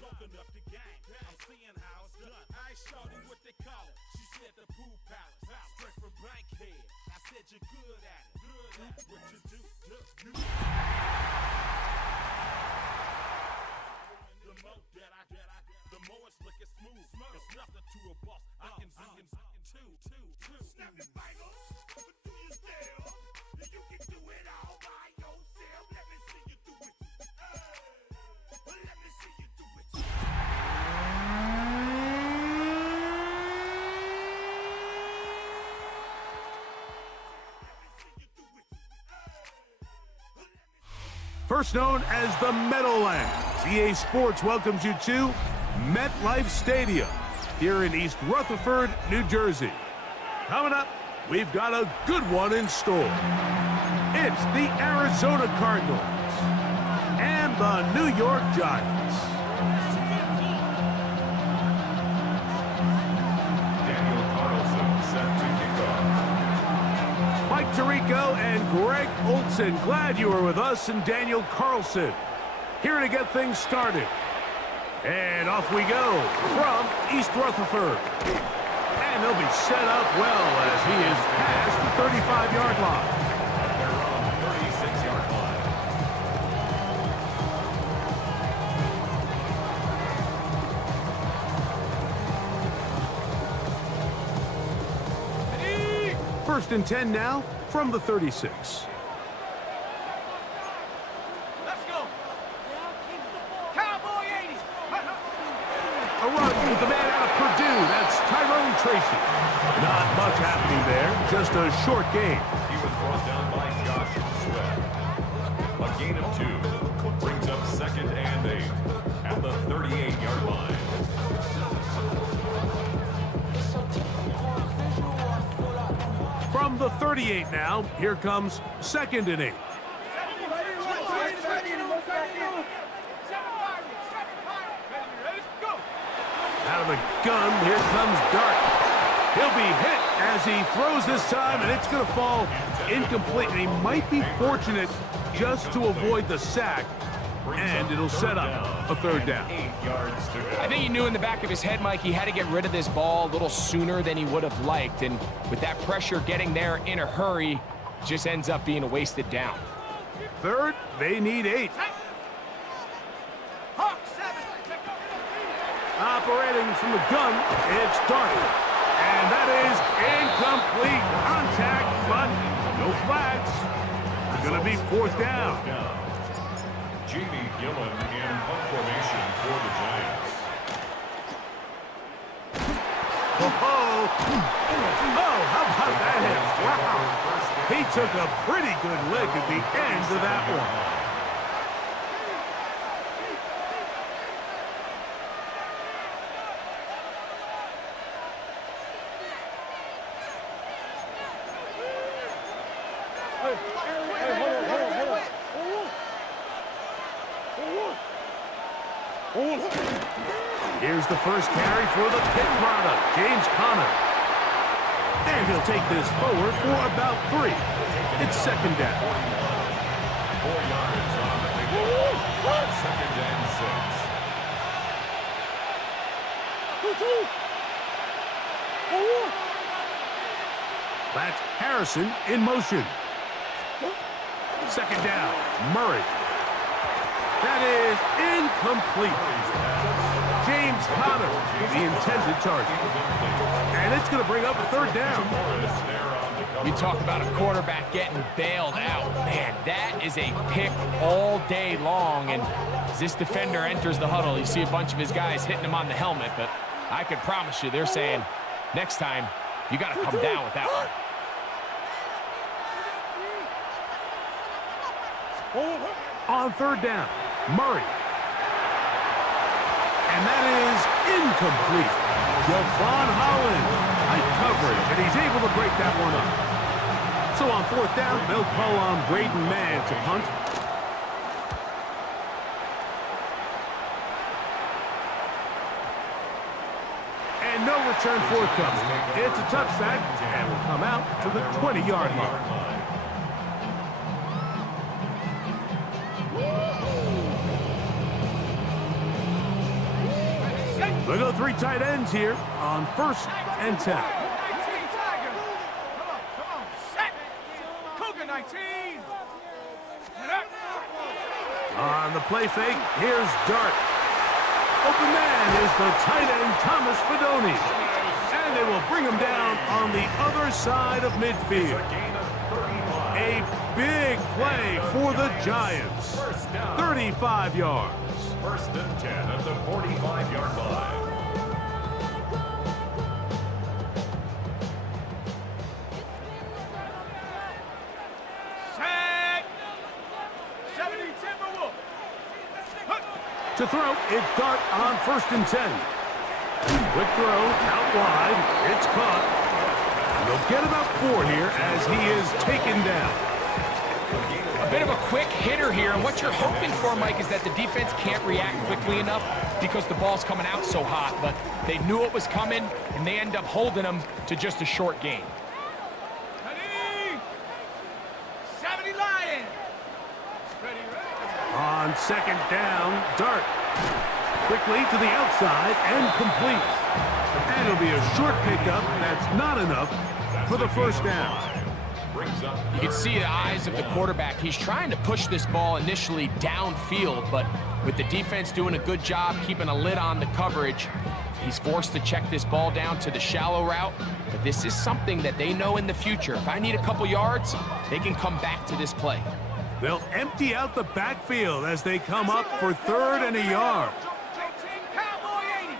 Smoking up the game, I'm seeing how it's done. I ain't shorty what they call it. She said the pool palace, straight from Bankhead. I said you're good at it. What you do. The more that I get, the more it's looking smooth. It's nothing to a boss. I can do two. Snap your fingers, but do you still? You can do it all by yourself. Let me see you do it. Let me see you do it. First known as the Meadowlands, EA Sports welcomes you to MetLife Stadium here in East Rutherford, New Jersey. Coming up, we've got a good one in store. It's the Arizona Cardinals and the New York Giants. Daniel Carlson set to kick off. Mike Tirico and Greg Olson, glad you were with us, and Daniel Carlson here to get things started. And off we go from East Rutherford. And they'll be set up well as he is past the 35-yard line. They're on the 36-yard line. First and 10 now from the 36. Let's go. Cowboy 80s. A run with the man out of Purdue. That's Tyrone Tracy. Not much happening there. Just a short game. He was brought down by Josh Sweat. A gain of 2 brings up 2nd and 8 at the 38-yard line. From the 38 now, here comes 2nd and 8. Out of the gun, here comes Dart. He'll be hit as he throws this time, and it's going to fall incomplete. And he might be fortunate just to avoid the sack, and it'll set up a 3rd down. 8 yards to go. I think he knew in the back of his head, Mike, he had to get rid of this ball a little sooner than he would have liked. And with that pressure getting there in a hurry, it just ends up being a wasted down. 3rd, they need 8. Operating from the gun, it's Dart. And that is incomplete contact, but no flags. It's going to be 4th down. Jamie Gillen in punt formation for the Giants. Oh, how about that hit? Wow. He took a pretty good lick at the end of that one. Here's the first carry for the Pitt product, James Conner. And he'll take this forward for about 3. It's 2nd down. 4 yards on the big one. 2nd and 6. That's Harrison in motion. 2nd down, Murray. That is incomplete. James Conner, the intended target. And it's going to bring up a 3rd down. You talk about a quarterback getting bailed out. Man, that is a pick all day long. And as this defender enters the huddle, you see a bunch of his guys hitting him on the helmet. But I can promise you, they're saying, next time, you got to come down with that one. On 3rd down, Murray. And that is incomplete. Javon Holland, tight coverage, and he's able to break that one up. So on 4th down, they'll call on Braden Mann to punt. And no return forthcoming. It's a touchback, and will come out to the 20-yard line. They'll go 3 tight ends here on 1st and 10. 19, Tiger. Come on. Set. Cougar 19. On the play fake, here's Dart. Open man is the tight end, Thomas Fidone. And they will bring him down on the other side of midfield. A big play for the Giants. 35 yards. 1st and 10 at the 45-yard line. Set. 70 Timberwolf. To throw, it's Dart on 1st and 10. Quick throw, out wide, it's caught. And they'll get about 4 here as he is taken down. A bit of a quick hitter here, and what you're hoping for, Mike, is that the defense can't react quickly enough because the ball's coming out so hot, but they knew it was coming, and they end up holding them to just a short gain. 70 Lions. Ready. On 2nd down, Dart. Quickly to the outside and complete. And it'll be a short pickup. That's not enough for the 1st down. You can see the eyes of the quarterback. He's trying to push this ball initially downfield, but with the defense doing a good job keeping a lid on the coverage, he's forced to check this ball down to the shallow route. But this is something that they know in the future. If I need a couple yards, they can come back to this play. They'll empty out the backfield as they come up for 3rd and a yard. Cowboy 80.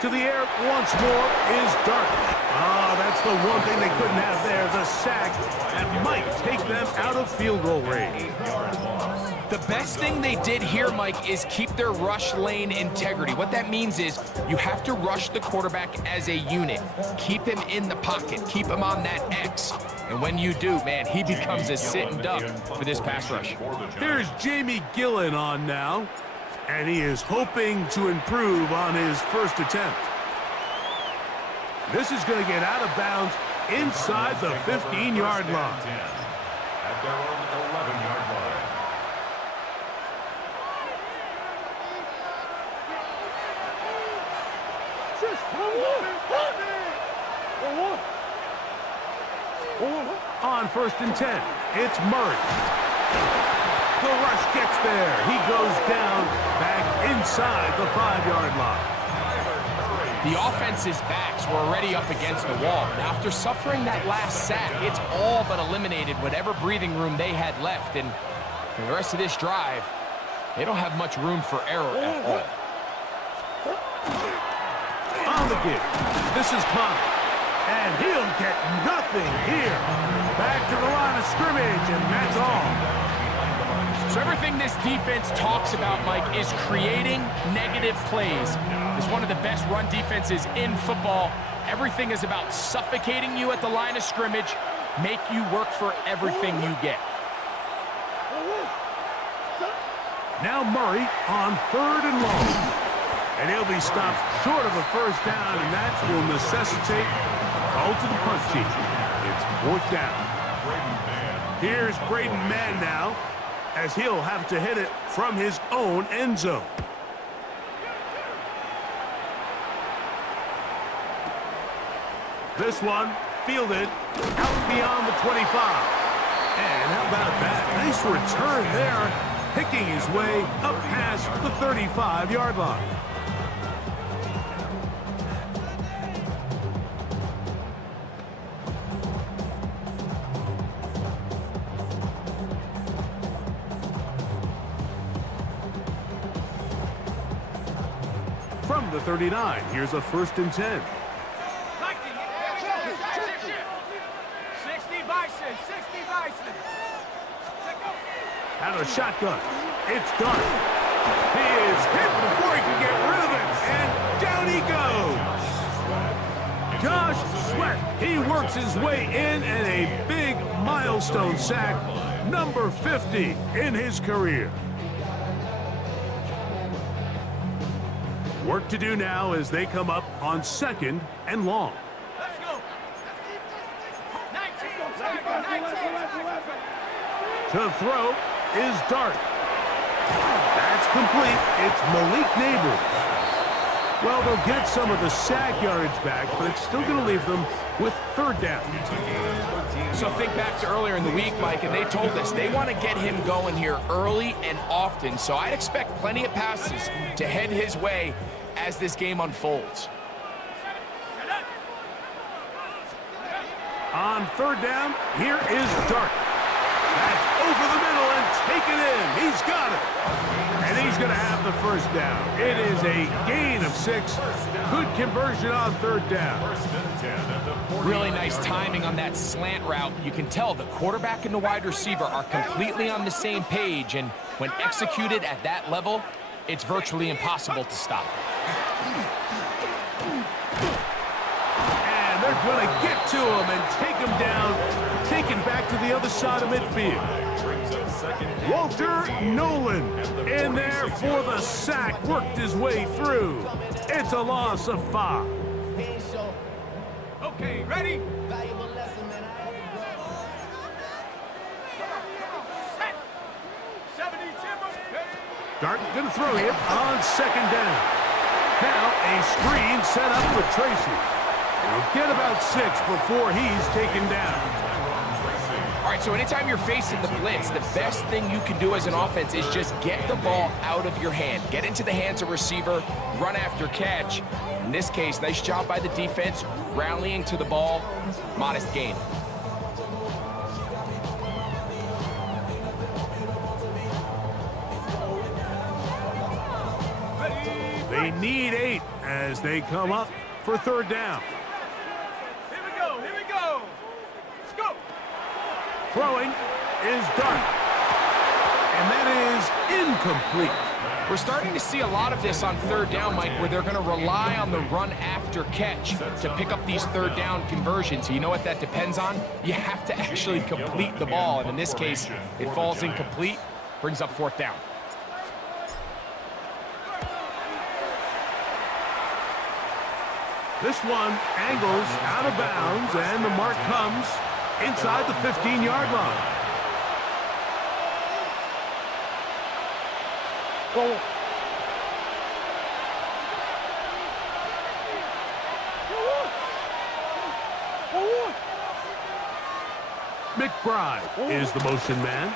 To the air once more is Dart. Oh, that's the one thing they couldn't have there, the sack that might take them out of field goal range. The best thing they did here, Mike, is keep their rush lane integrity. What that means is you have to rush the quarterback as a unit. Keep him in the pocket. Keep him on that X. And when you do, man, he becomes a sitting duck for this pass rush. Here's Jamie Gillen on now, and he is hoping to improve on his 1st attempt. This is going to get out of bounds inside the 15-yard line. At their own 11-yard line. On 1st and 10, it's Murray. The rush gets there. He goes down back inside the 5-yard line. The offense's backs were already up against the wall, and after suffering that last sack, it's all but eliminated whatever breathing room they had left, and for the rest of this drive, they don't have much room for error at all. On the give, this is Connor, and he'll get nothing here. Back to the line of scrimmage, and that's all. So everything this defense talks about, Mike, is creating negative plays. It's one of the best run defenses in football. Everything is about suffocating you at the line of scrimmage, make you work for everything you get. Now Murray on 3rd and long. And he'll be stopped short of a 1st down, and that will necessitate a call to the punt team. It's 4th down. Here's Braden Mann now, as he'll have to hit it from his own end zone. This one fielded out beyond the 25. And how about that? Nice return there, picking his way up past the 35-yard line. From the 39, here's a 1st and 10. 60 Bison, 60 Bison. Out of a shotgun, it's Dart. He is hit before he can get rid of it, and down he goes. Josh Sweat, he works his way in, and a big milestone sack, number 50 in his career. Work to do now as they come up on 2nd and long. Let's go. 19, 19. To throw is Dart. That's complete. It's Malik Neighbors. Well, they'll get some of the sack yardage back, but it's still going to leave them with third down. So think back to earlier in the week, Mike, and they told us they want to get him going here early and often. So I'd expect plenty of passes to head his way as this game unfolds. On third down, here is Dart. That's over the middle and taken in. He's got it. And he's going to have the first down. It is a gain of 6. Good conversion on third down. Really nice timing on that slant route. You can tell the quarterback and the wide receiver are completely on the same page, and when executed at that level, it's virtually impossible to stop. And they're going to get to him and take him down, taken back to the other side of midfield. Walter Nolan in there for the sack, worked his way through. It's a loss of 5. Okay, ready? Set. 70 Timber. Dart going to throw here on second down. Now a screen set up with Tracy. He'll get about 6 before he's taken down. All right, so anytime you're facing the blitz, the best thing you can do as an offense is just get the ball out of your hand. Get into the hands of receiver, run after catch. In this case, nice job by the defense, rallying to the ball, modest gain. They need 8 as they come up for third down. Here we go, here we go. Let's go. Throwing is Dart. And that is incomplete. We're starting to see a lot of this on third down, Mike, where they're going to rely on the run after catch to pick up these third down conversions. You know what that depends on? You have to actually complete the ball, and in this case, it falls incomplete, brings up fourth down. This one angles out of bounds, and the mark comes inside the 15-yard line. McBride is the motion man.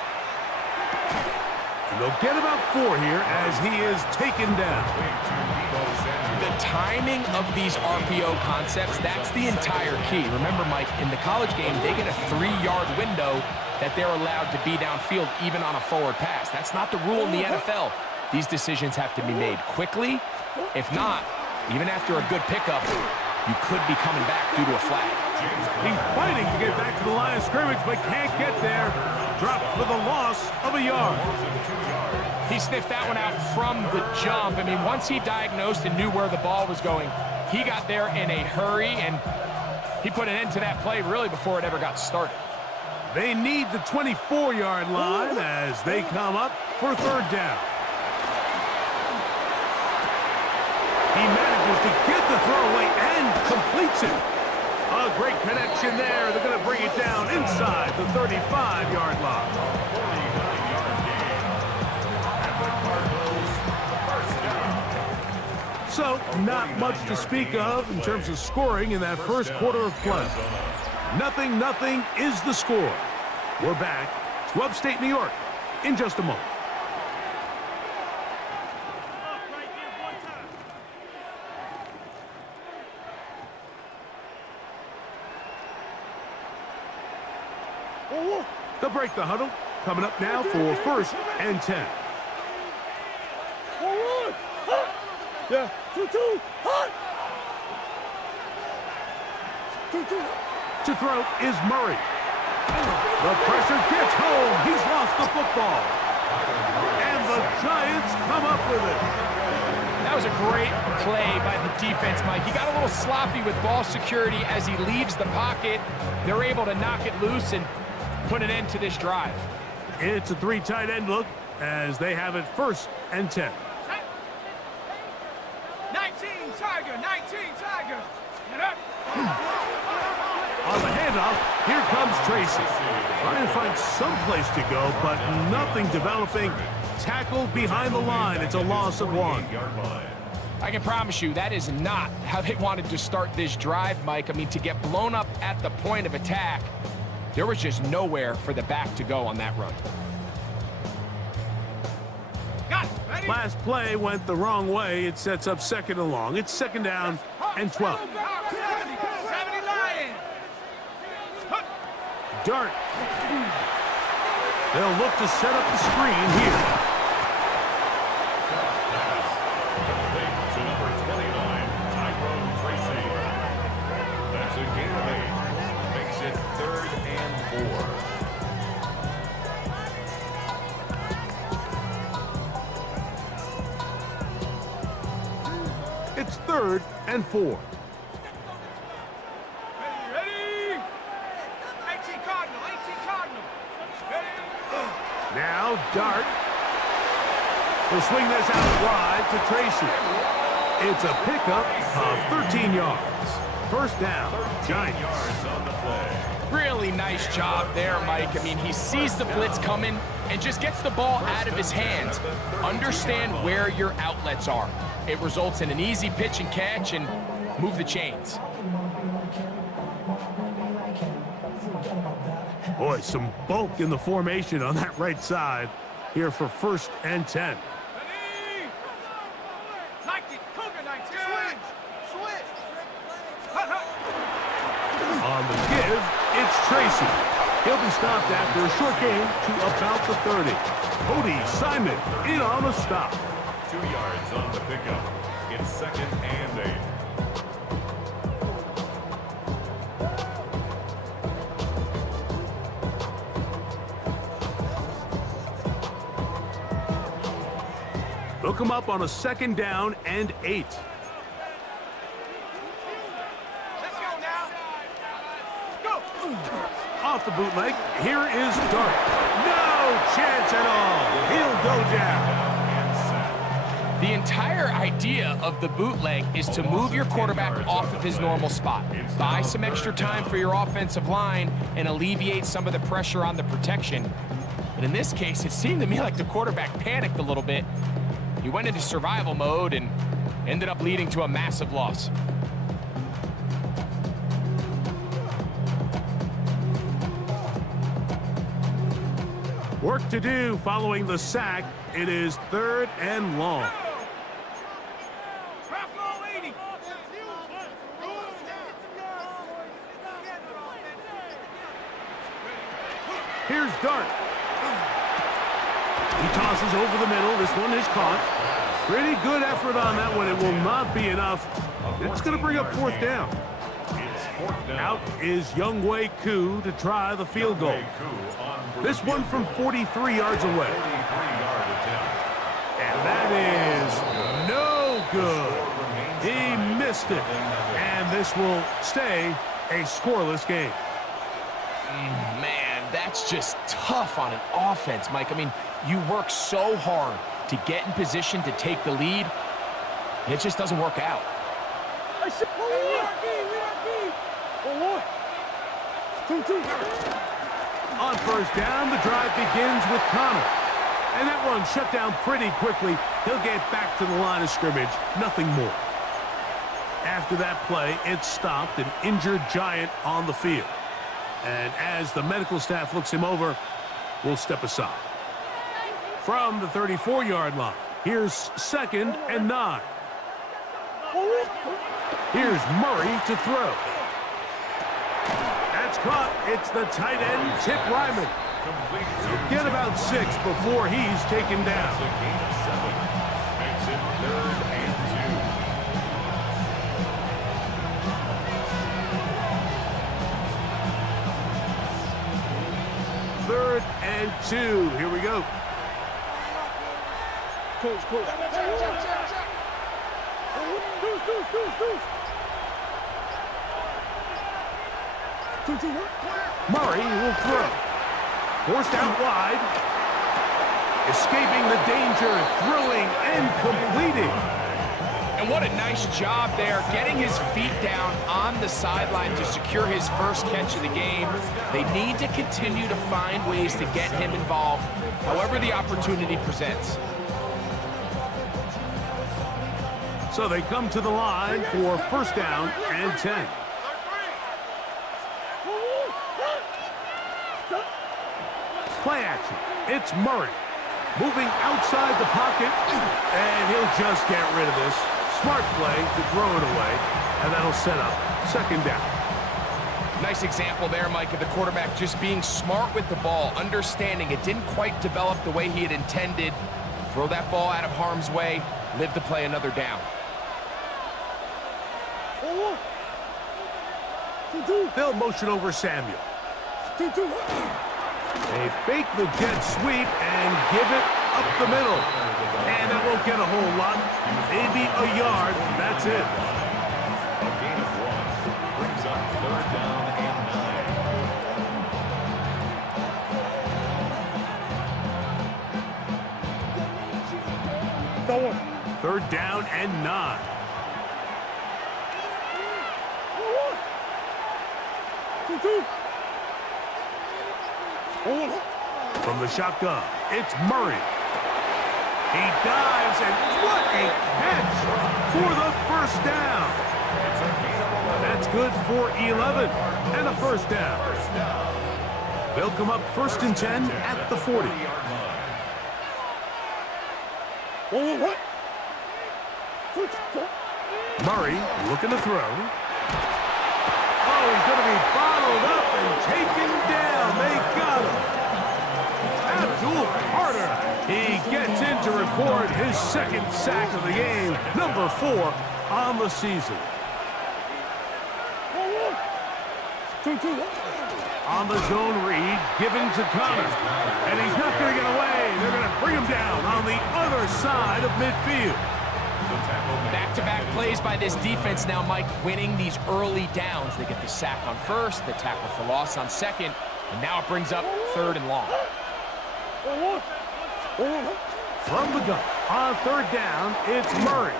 And they'll get about 4 here as he is taken down. The timing of these RPO concepts, that's the entire key. Remember, Mike, in the college game, they get a 3-yard window that they're allowed to be downfield even on a forward pass. That's not the rule in the NFL. These decisions have to be made quickly. If not, even after a good pickup, you could be coming back due to a flag. He's fighting to get back to the line of scrimmage, but can't get there. Dropped for the loss of a yard. He sniffed that one out from the jump. I mean, once he diagnosed and knew where the ball was going, he got there in a hurry, and he put an end to that play really before it ever got started. They need the 24-yard line as they come up for third down. He manages to get the throw away and completes it. A great connection there. They're going to bring it down inside the 35-yard line. So, not much to speak of in terms of scoring in that first quarter of play. 0-0 is the score. We're back to upstate New York in just a moment. They'll break the huddle. Coming up now for 1st and 10. Yeah, 2-2, hot! 2-2. To throw is Murray. The pressure gets home. He's lost the football. And the Giants come up with it. That was a great play by the defense, Mike. He got a little sloppy with ball security as he leaves the pocket. They're able to knock it loose and put an end to this drive. It's a 3 tight end look as they have it 1st and 10. 19 Tiger, 19 Tiger. Get up. On the handoff, here comes Tracy. Trying to find some place to go, but nothing developing. Tackled behind the line. It's a loss of 1. I can promise you that is not how they wanted to start this drive, Mike. I mean, to get blown up at the point of attack, there was just nowhere for the back to go on that run. Last play went the wrong way. It sets up 2nd and long. It's 2nd down and 12. 70 Lions. Dart. They'll look to set up the screen here. To number 29, Tyrone Tracy. That's a gain of 8. Makes it 3rd and 4. It's 3rd and 4. Ready? 18 Cardinal. Ready? Now Dart. He'll swing this out wide to Tracy. It's a pickup of 13 yards. 1st down, Giants. On the play. Really nice job there, Mike. I mean, he sees the blitz coming and just gets the ball out of his hands. Understand where your outlets are. It results in an easy pitch and catch and move the chains. Boy, some bulk in the formation on that right side here for 1st and 10. Ready? 19. Cougar 19. Switch. On the give, it's Tracy. He'll be stopped after a short gain to about the 30. Cody Simon in on a stop. 2 yards on the pickup. It's 2nd and 8. They'll come up on a 2nd down and 8. Let's go now. Go. Off the bootleg, here is Dart. No chance at all. He'll go down. The entire idea of the bootleg is to move your quarterback off of his normal spot, buy some extra time for your offensive line, and alleviate some of the pressure on the protection. But in this case, it seemed to me like the quarterback panicked a little bit. He went into survival mode and ended up leading to a massive loss. Work to do following the sack. It is 3rd and long. Bravo 80. Here's Dart. He tosses over the middle. This one is caught. Pretty good effort on that one. It will not be enough. It's going to bring up 4th down. It's 4th down. Out is Younghoe Koo to try the field goal. This one from 43 yards away. 43-yard attempt. And that is no good. He missed it. And this will stay a scoreless game. Man, that's just tough on an offense, Mike. I mean, you work so hard to get in position to take the lead, and it just doesn't work out. On 1st down, the drive begins with Connor. And that one shut down pretty quickly. He'll get back to the line of scrimmage, nothing more. After that play, it stopped, an injured Giant on the field. And as the medical staff looks him over, we'll step aside. From the 34-yard line, here's 2nd and 9. Here's Murray to throw. That's caught. It's the tight end, Tip Ryman. He'll get about 6 before he's taken down. It's a gain of 7. Makes it 3rd and 2. 3rd and 2. Here we go. Coach. Murray will throw. Forced out wide. Escaping the danger, throwing and completing. And what a nice job there, getting his feet down on the sideline to secure his first catch of the game. They need to continue to find ways to get him involved, however the opportunity presents. So they come to the line for first down and 10. Play action. It's Murray. Moving outside the pocket, and he'll just get rid of this. Smart play to throw it away, and that'll set up second down. Nice example there, Mike, of the quarterback just being smart with the ball, understanding it didn't quite develop the way he had intended. Throw that ball out of harm's way, live to play another down. They'll motion over Samuel. They fake the jet sweep and give it up the middle. And that won't get a whole lot. Maybe a yard. That's it. A gain of 1 brings up third down and 9. Third down and 9. From the shotgun, it's Murray. He dives, and what a catch for the first down. That's good for 11 and a first down. They'll come up first and 10 at the 40. Murray looking to throw. Oh, he's going to be bottled up and taken down. They got him. Abdul Carter. He gets in to record his second sack of the game, number 4 on the season. On the zone read, given to Connor. And he's not going to get away. They're going to bring him down on the other side of midfield. Back-to-back plays by this defense now, Mike, winning these early downs. They get the sack on first, the tackle for loss on second, and now it brings up third and long. From the gun, on third down, it's Murray.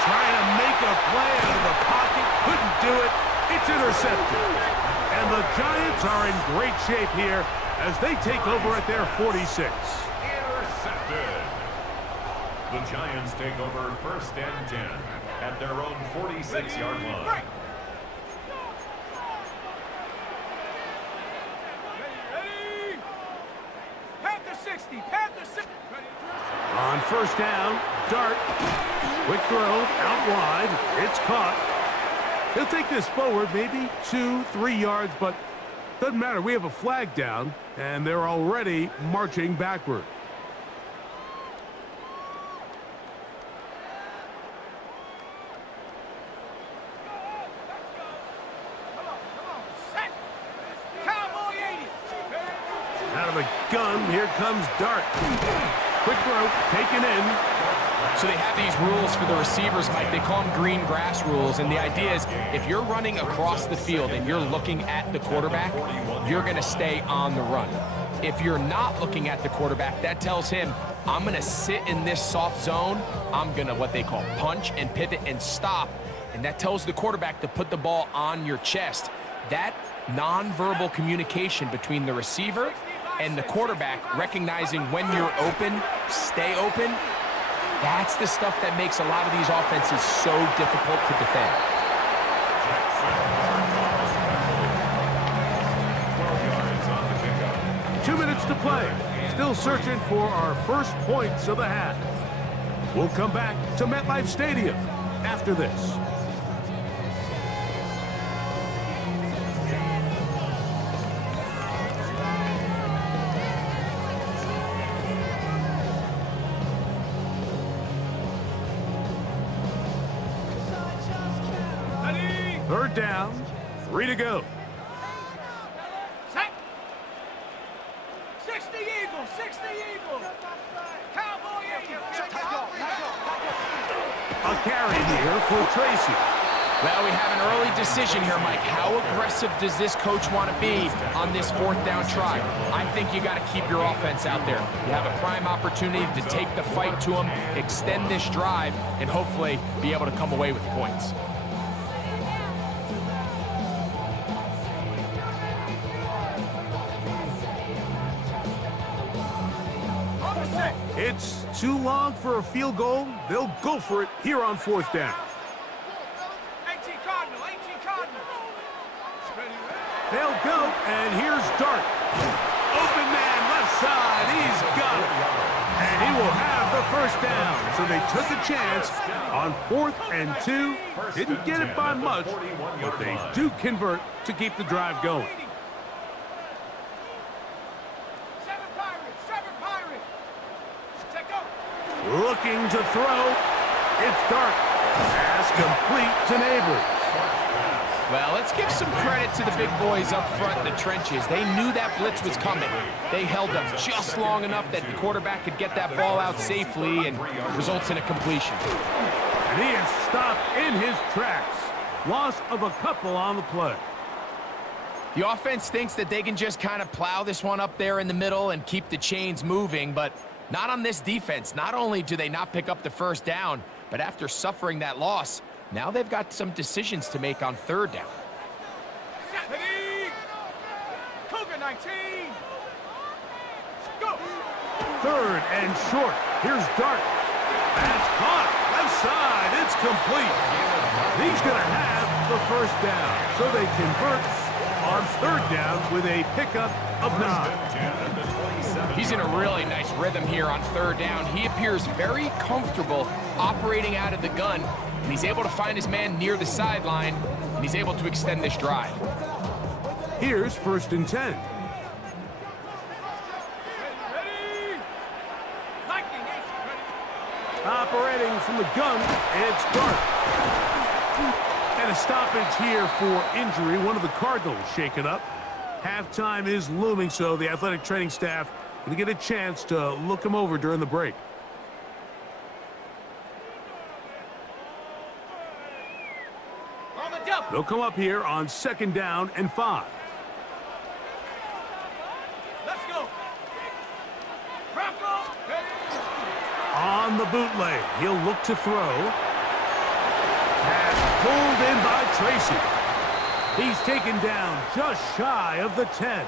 Trying to make a play out of the pocket, couldn't do it. It's intercepted. And the Giants are in great shape here as they take over at their 46. Intercepted. The Giants take over first and 10 at their own 46-yard line. Ready? Panther 60, Panther 60. On first down, Dart. Quick throw, out wide. It's caught. He'll take this forward, maybe 2-3 yards, but doesn't matter. We have a flag down, and they're already marching backward. Out of the gun, here comes Dart. Quick throw, taken in. So they have these rules for the receivers, Mike. They call them green grass rules, and the idea is if you're running across the field and you're looking at the quarterback, you're going to stay on the run. If you're not looking at the quarterback, that tells him, I'm going to sit in this soft zone. I'm going to what they call punch and pivot and stop, and that tells the quarterback to put the ball on your chest. That nonverbal communication between the receiver and the quarterback, recognizing when you're open, stay open, that's the stuff that makes a lot of these offenses so difficult to defend. 2 minutes to play. Still searching for our first points of the half. We'll come back to MetLife Stadium after this. Third down, 3 to go. Set. 60 Eagles, 60 Eagles. Cowboy Eagles. A carry here for Tracy. Well, we have an early decision here, Mike. How aggressive does this coach want to be on this 4th down try? I think you got to keep your offense out there. You have a prime opportunity to take the fight to them, extend this drive, and hopefully be able to come away with points. It's too long for a field goal. They'll go for it here on 4th down. 18 Cardinal, 18 Cardinal. They'll go, and here's Dart. Open man, left side, he's got it. And he will have the 1st down. So they took a chance on 4th and 2. Didn't get it by much, but they do convert to keep the drive going. 7 Pirates, 7 Pirates. Check go. Looking to throw. It's Dart. Pass complete to Neighbors. Well, let's give some credit to the big boys up front in the trenches. They knew that blitz was coming. They held up just long enough that the quarterback could get that ball out safely and results in a completion. And he is stopped in his tracks. Loss of a couple on the play. The offense thinks that they can just kind of plow this one up there in the middle and keep the chains moving, but not on this defense. Not only do they not pick up the 1st down, but after suffering that loss, now they've got some decisions to make on 3rd down. Ready? Cougar 19. Go. 3rd and short. Here's Dart. That's caught. Left side. It's complete. He's going to have the 1st down. So they convert on 3rd down with a pickup of 9. He's in a really nice rhythm here on 3rd down. He appears very comfortable operating out of the gun, and he's able to find his man near the sideline, and he's able to extend this drive. Here's 1st and 10. Ready? Lightning, 8. Ready? Operating from the gun, it's Dart. And a stoppage here for injury. One of the Cardinals shaken up. Halftime is looming, so the athletic training staff going to get a chance to look him over during the break. On the double. They'll come up here on 2nd down and 5. Let's go. Bronco. Ready? On the bootleg, he'll look to throw. Pass pulled in by Tracy. He's taken down just shy of the 10.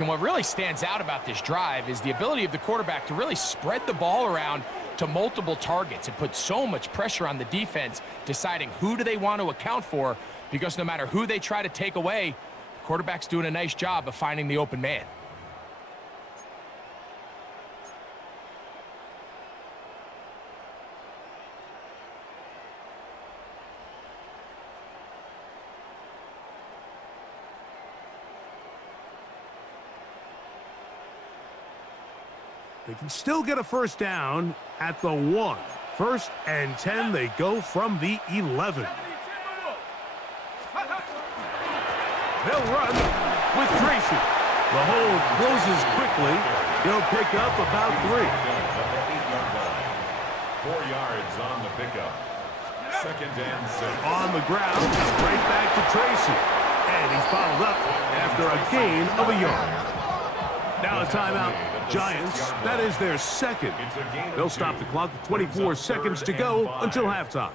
And what really stands out about this drive is the ability of the quarterback to really spread the ball around to multiple targets and put so much pressure on the defense, deciding who do they want to account for, because no matter who they try to take away, the quarterback's doing a nice job of finding the open man. They can still get a 1st down at the 1. 1st and 10, they go from the 11. They'll run with Tracy. The hold closes quickly. He'll pick up about 3. 4 yards on the pickup. 2nd and 6. On the ground, right back to Tracy. And he's bottled up after a gain of a yard. Now a timeout. Giants, that is their 2nd. They'll stop the clock with 24 seconds to go until halftime.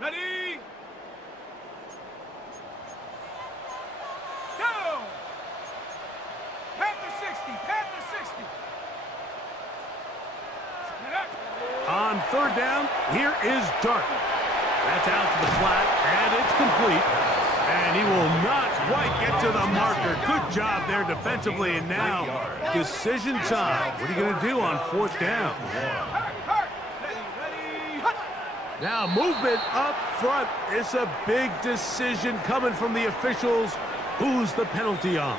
Ready? Go! Panther 60, Panther 60. On 3rd down, here is Dart. That's out to the flat, and it's complete. And he will not quite get to the marker. Good job there defensively, and now decision time. What are you going to do on 4th down? Now movement up front. It's a big decision coming from the officials. Who's the penalty on?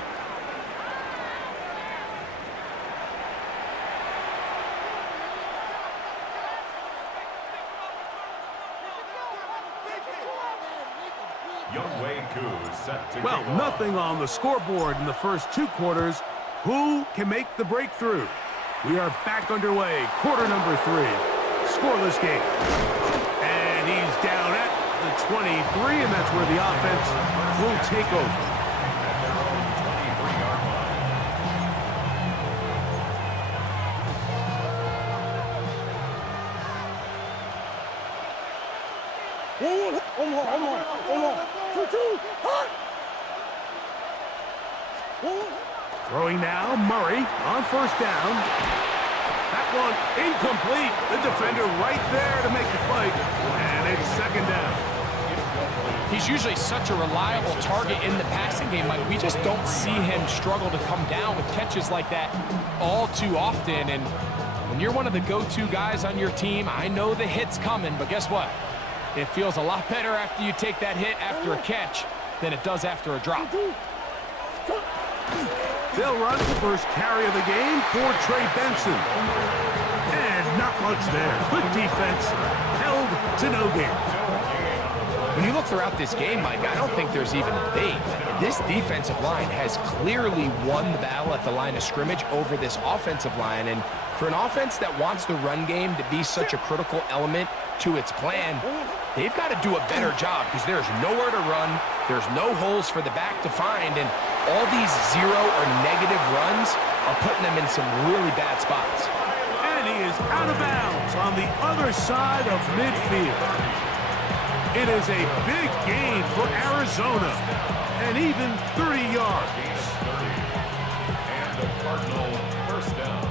Youngwei Koo set to Well, kick off. nothing on the scoreboard in the first 2 quarters. Who can make the breakthrough? We are back underway. Quarter number 3. Scoreless game. And he's down at the 23, and that's where the offense will take over. At their own 23-yard line. One more. 2-2, hot. Throwing now, Murray on first down. That one incomplete. The defender right there to make the fight, and it's second down. He's usually such a reliable target in the passing game. Like, we just don't see him struggle to come down with catches like that all too often. And when you're one of the go-to guys on your team, I know the hit's coming, but guess what? It feels a lot better after you take that hit after a catch than it does after a drop. They'll run the first carry of the game for Trey Benson. And not much there. Good defense. Held to no gain. When you look throughout this game, Mike, I don't think there's even a debate. This defensive line has clearly won the battle at the line of scrimmage over this offensive line. And for an offense that wants the run game to be such a critical element to its plan, they've got to do a better job because there's nowhere to run. There's no holes for the back to find. And all these 0 or negative runs are putting them in some really bad spots. And he is out of bounds on the other side of midfield. It is a big gain for Arizona, and even 30 yards. And the Cardinal first down.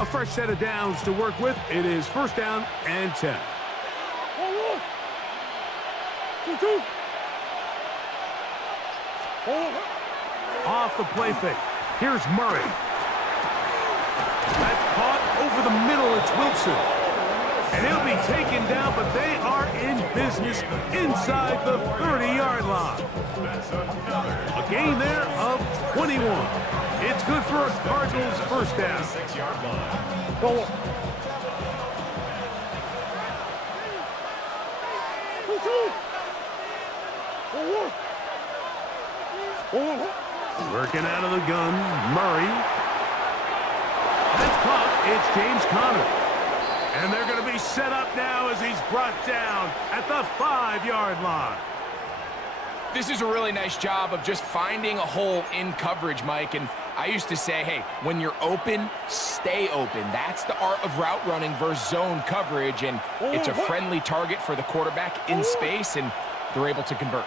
A fresh set of downs to work with. It is first down and 10. 2-2. Off the play fake. Here's Murray. That's caught over the middle. It's Wilson. And he'll be taken down, but they are in business inside the 30-yard line. A gain there of 21. It's good for a Cardinals first down. 6-yard line. Go. 2-2. Working out of the gun, Murray. That's caught. It's James Conner. And they're going to be set up now as he's brought down at the 5-yard line. This is a really nice job of just finding a hole in coverage, Mike. And I used to say, hey, when you're open, stay open. That's the art of route running versus zone coverage. And it's a friendly target for the quarterback in space, and they're able to convert.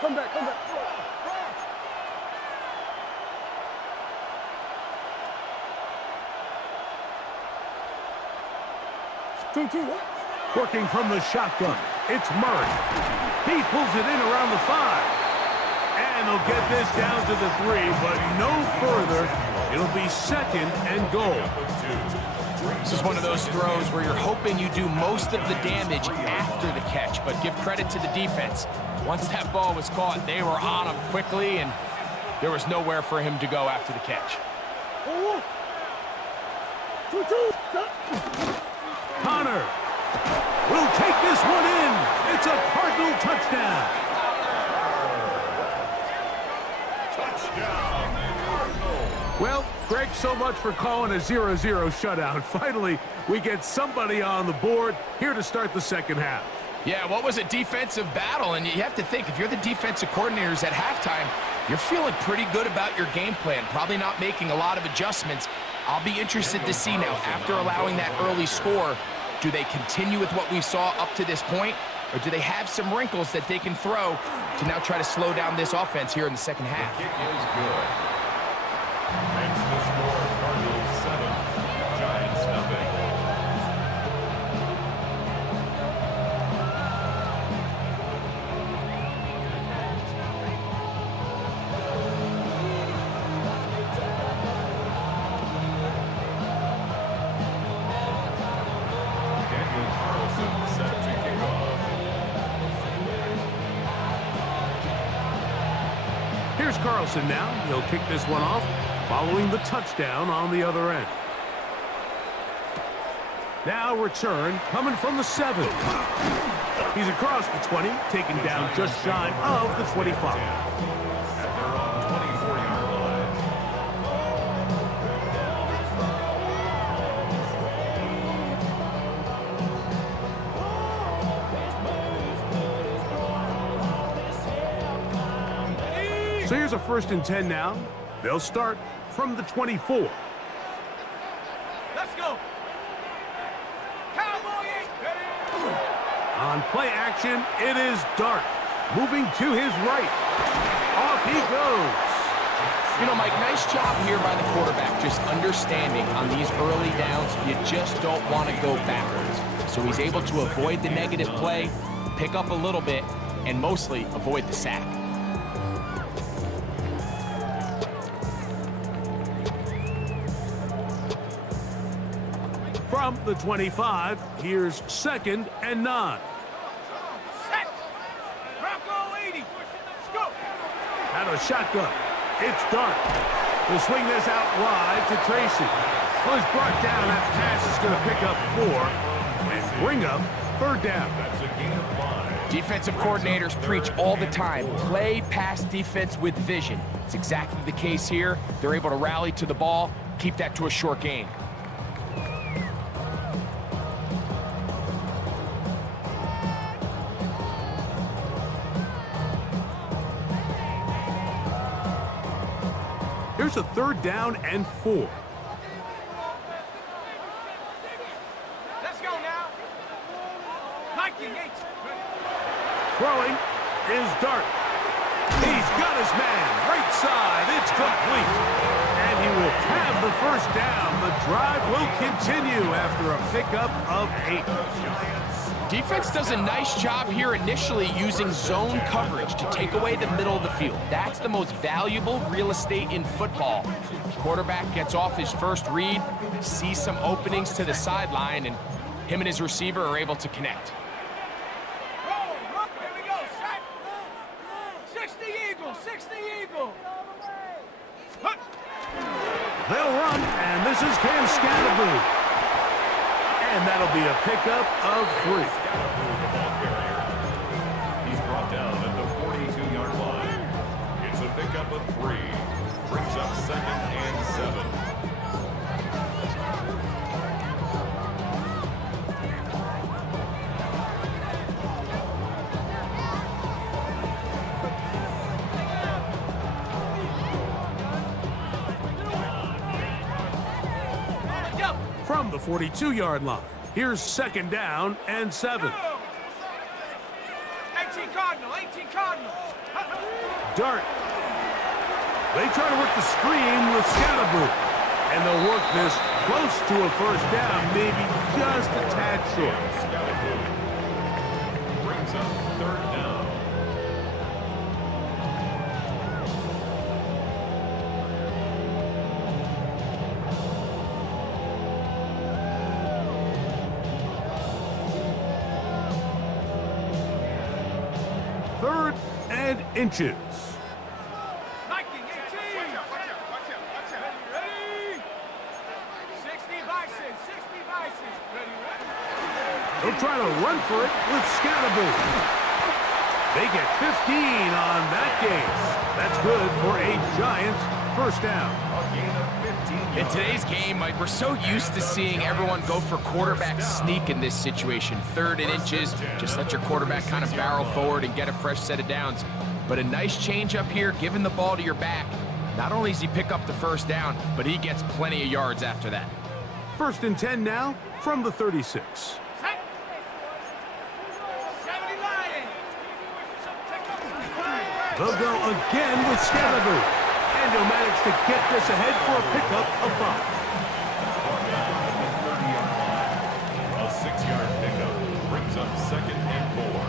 Come back. 2-2. Working from the shotgun, it's Murray. He pulls it in around the 5. And they'll get this down to the 3, but no further. It'll be second and goal. This is one of those throws where you're hoping you do most of the damage after the catch, but give credit to the defense. Once that ball was caught, they were on him quickly, and there was nowhere for him to go after the catch. 2-2. Conner will take this one in. It's a Cardinal touchdown. Well, Greg, so much for calling a 0-0 shutout. Finally, we get somebody on the board here to start the second half. Yeah, what was a defensive battle? And you have to think, if you're the defensive coordinators at halftime, you're feeling pretty good about your game plan, probably not making a lot of adjustments. I'll be interested to see now, after allowing that early score, do they continue with what we saw up to this point, or do they have some wrinkles that they can throw to now try to slow down this offense here in the second half? Kick is good. Makes the score Cardinals 7, Giants nothing. Daniel Carlson set to kick off. Here's Carlson now. He'll kick this one off following the touchdown on the other end. Now return coming from the 7. He's across the 20, taken down just shy of the 25. At their own 24-yard line. So here's a 1st and 10 now. They'll start from the 24. Let's go. Cowboys. On play action, it is Dart. Moving to his right. Off he goes. You know, Mike, nice job here by the quarterback, just understanding on these early downs, you just don't want to go backwards. So he's able to avoid the negative play, pick up a little bit, and mostly avoid the sack. From the 25, here's 2nd and 9. Set. Bronco 80. Let's go. Out of shotgun. It's Dart. We'll swing this out wide to Tracy. Well, he's brought down. That pass is going to pick up 4 and bring up 3rd down. That's a gain of 5. Defensive coordinators preach all the time, play pass defense with vision. It's exactly the case here. They're able to rally to the ball, keep that to a short gain. Here's a 3rd down and 4. Let's go now. Viking 8. Throwing is Dart. He's got his man. Right side. It's complete. And he will have the 1st down. The drive will continue after a pickup of 8. Defense does a nice job here initially using zone coverage to take away the middle of the field. That's the most valuable real estate in football. Quarterback gets off his first read, sees some openings to the sideline, and him and his receiver are able to connect. Roll. Here we go. Set. 60 Eagle. 60 Eagle. Hut. They'll run, and this is Cam Scatterboo. And that'll be a pickup of 3. He's brought down at the 42-yard line. It's a pickup of 3. Brings up 2nd and 7. From the 42-yard line, here's 2nd down and 7. 18 Cardinal. 18 Cardinal. Dart. They try to work the screen with Scatterboo. And they'll work this close to a 1st down, maybe just a tad short. Scatterboo brings up 3rd down. Third and inches. Viking 18. Ready? 60 Bison. 60 Bison. Ready? They'll try to run for it with Scatterboo. They get 15 on that game. That's good for a Giants 1st down. A gain of 15 yards. In today's game, Mike, we're so used to seeing everyone go for quarterback sneak in this situation. 3rd and inches, just let your quarterback kind of barrel forward and get a fresh set of downs. But a nice change up here, giving the ball to your back. Not only does he pick up the 1st down, but he gets plenty of yards after that. 1st and 10 now from the 36. Set. 70 Lions. They'll go again with Scatterboo. And he'll manage to get this ahead for a pickup of 5. A 6-yard pickup brings up 2nd and 4.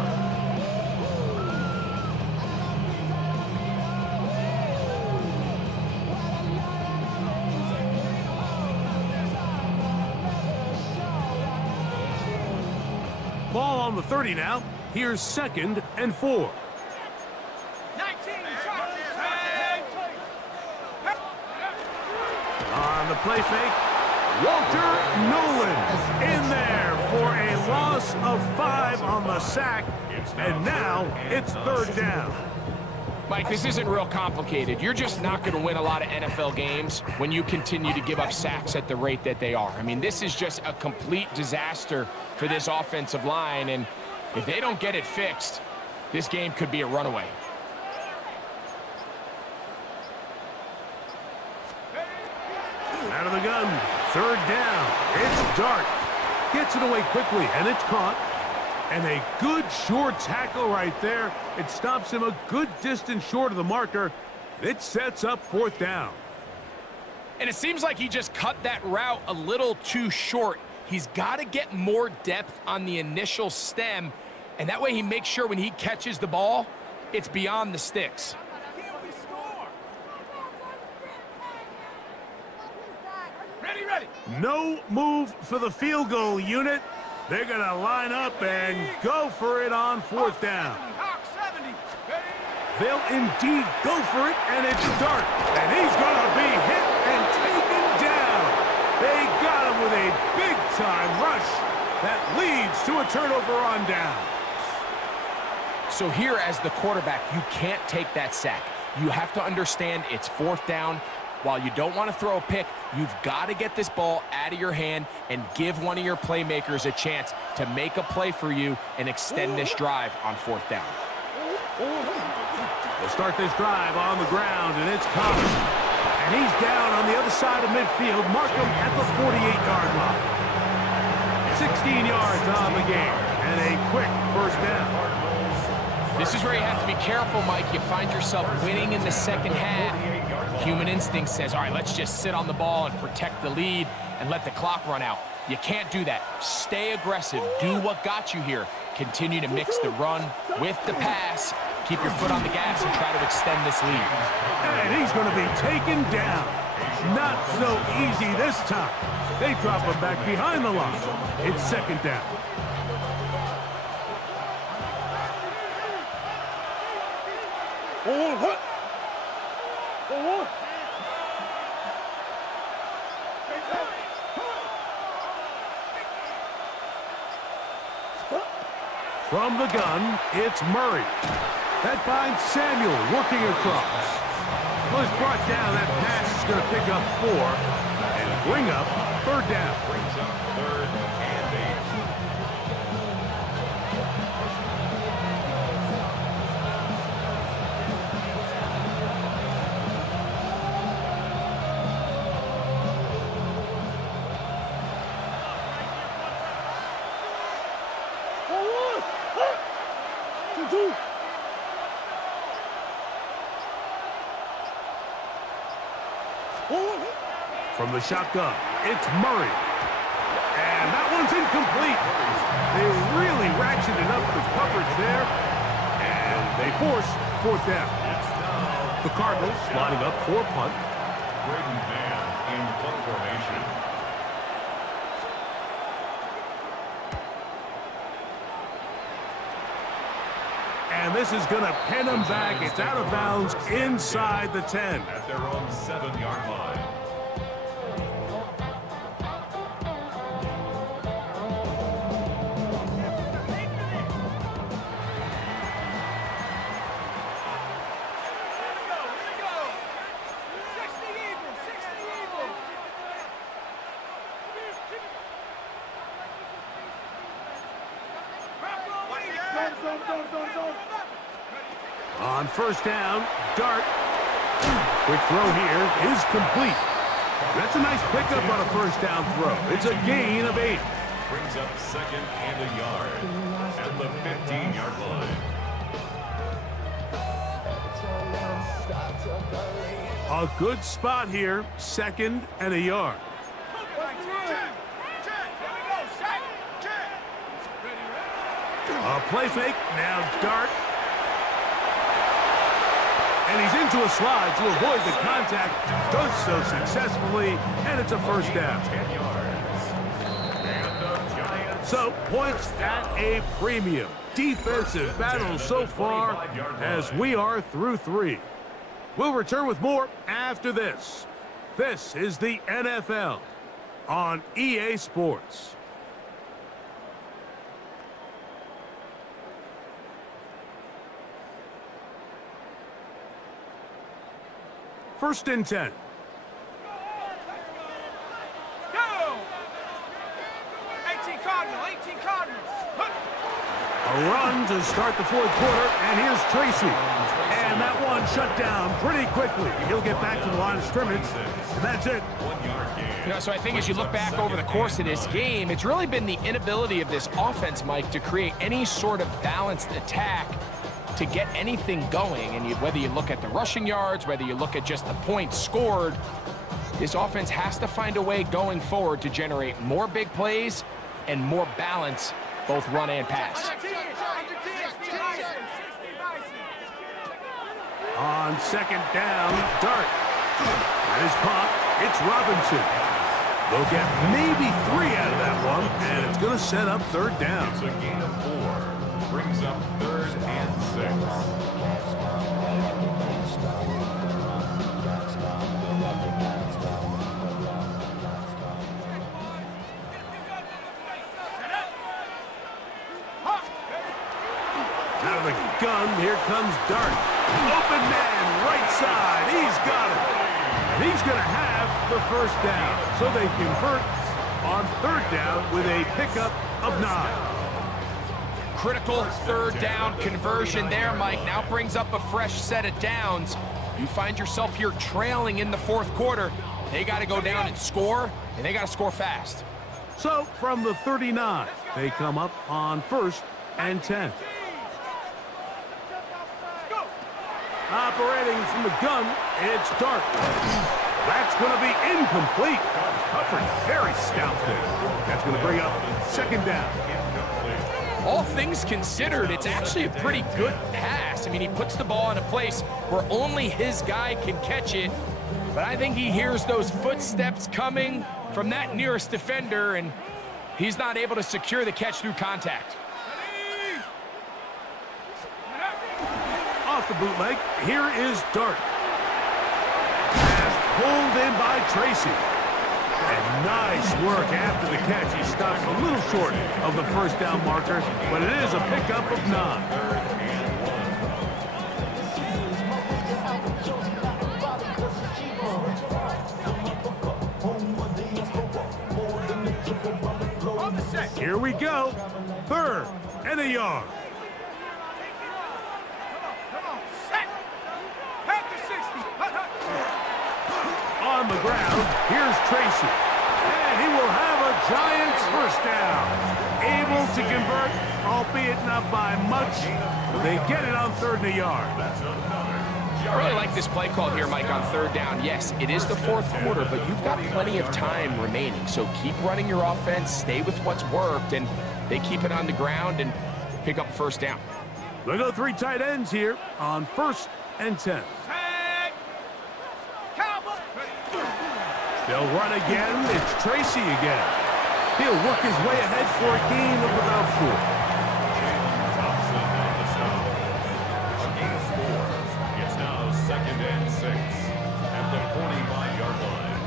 Ball on the 30 now. Here's 2nd and 4. 19. On the play fake, Walter Nolan in there for a loss of 5 on the sack, and now it's third down. Mike, this isn't real complicated. You're just not going to win a lot of NFL games when you continue to give up sacks at the rate that they are. I mean, this is just a complete disaster for this offensive line, and if they don't get it fixed, this game could be a runaway. Out of the gun, third down. It's Dart. Gets it away quickly, and it's caught. And a good short tackle right there. It stops him a good distance short of the marker. It sets up fourth down. And it seems like he just cut that route a little too short. He's got to get more depth on the initial stem, and that way he makes sure when he catches the ball, it's beyond the sticks. Ready. No move for the field goal unit. They're going to line up and go for it on fourth down. They'll indeed go for it, and it's Dart. And he's going to be hit and taken down. They got him with a big-time rush that leads to a turnover on down. So here as the quarterback, you can't take that sack. You have to understand it's fourth down. While you don't want to throw a pick, you've got to get this ball out of your hand and give one of your playmakers a chance to make a play for you and extend this drive on fourth down. They'll start this drive on the ground, and it's Collins. And he's down on the other side of midfield. Mark him at the 48-yard line. 16 yards on the game, and a quick first down. This is where you have to be careful, Mike. You find yourself winning in the second half. Human instinct says, all right, let's just sit on the ball and protect the lead and let the clock run out. You can't do that. Stay aggressive. Do what got you here. Continue to mix the run with the pass. Keep your foot on the gas and try to extend this lead. And he's going to be taken down. Not so easy this time. They drop him back behind the line. It's second down. From the gun, it's Murray. That finds Samuel working across. Was brought down. That pass is going to pick up 4 and bring up third down. Brings up third and 2. From the shotgun, it's Murray. And that one's incomplete. They really ratcheted up the coverage there, and they force fourth down. The Cardinals lining up for a punt. Braden Mann in punt formation. And this is going to pin them back. It's out of bounds inside the 10. At their own 7-yard line. On first down, Dart. Quick throw here is complete. That's a nice pickup on a first down throw. It's a gain of 8. Brings up second and a yard at the 15-yard line. A good spot here, second and a yard. A play fake, now Dart. And he's into a slide to avoid the contact. Does so successfully, and it's a first down. 10 yards. And the Giants. So, points at a premium. Defensive battle so far as we are through 3. We'll return with more after this. This is the NFL on EA Sports. First and 10. Go! 18 Cardinal, 18 Cardinal. A run to start the fourth quarter, and here's Tracy. And that one shut down pretty quickly. He'll get back to the line of scrimmage, and that's it. 1 yard gain. You know, so I think as you look back over the course of this game, it's really been the inability of this offense, Mike, to create any sort of balanced attack to get anything going. And whether you look at the rushing yards, whether you look at just the points scored, this offense has to find a way going forward to generate more big plays and more balance, both run and pass. On second down, Dart. That is caught. It's Robinson. They'll get maybe 3 out of that one, and it's going to set up third down. It's a gain of 4. Brings up 3rd and 6. Out of the gun, here comes Dart. Open man, right side. He's got it. And he's going to have the first down. So they convert on third down with a pickup of 9. Critical third down conversion there, Mike. Now brings up a fresh set of downs. You find yourself here trailing in the fourth quarter. They got to go down and score, and they got to score fast. So from the 39, they come up on 1st and 10. Operating from the gun, it's Dart. That's going to be incomplete. Hufford very stout there. That's going to bring up second down. All things considered, it's actually a pretty good pass. I mean, he puts the ball in a place where only his guy can catch it. But I think he hears those footsteps coming from that nearest defender, and he's not able to secure the catch through contact. Off the bootleg, here is Dart. Pass pulled in by Tracy. And nice work after the catch. He stops a little short of the first down marker, but it is a pickup of 9. Here we go. 3rd and a yard. On the ground, here's Tracy. And he will have a Giants first down. Able to convert, albeit not by much. They get it on 3rd and a yard. I really like this play call here, Mike, on third down. Yes, it is the fourth quarter, but you've got plenty of time remaining. So keep running your offense, stay with what's worked, and they keep it on the ground and pick up first down. They go 3 tight ends here on 1st and 10. They'll run again. It's Tracy again. He'll work his way ahead for a gain of about 4. Thompson on the stop. A gain of 4. It's now 2nd and 6 at the 45-yard line.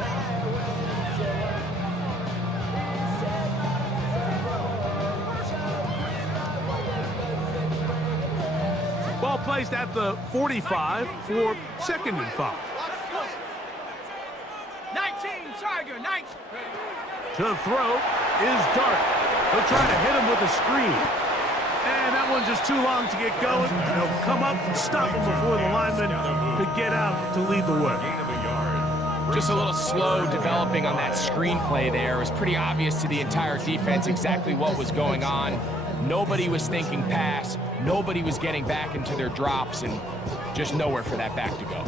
Ball placed at the 45 for 2nd and 5. 19, Tiger, 19. To throw is Dart. They'll try to hit him with a screen. And that one's just too long to get going. They'll come up and stop him before the lineman could get out to lead the way. Gain of a yard. Just a little slow developing on that screenplay there. It was pretty obvious to the entire defense exactly what was going on. Nobody was thinking pass. Nobody was getting back into their drops, and just nowhere for that back to go.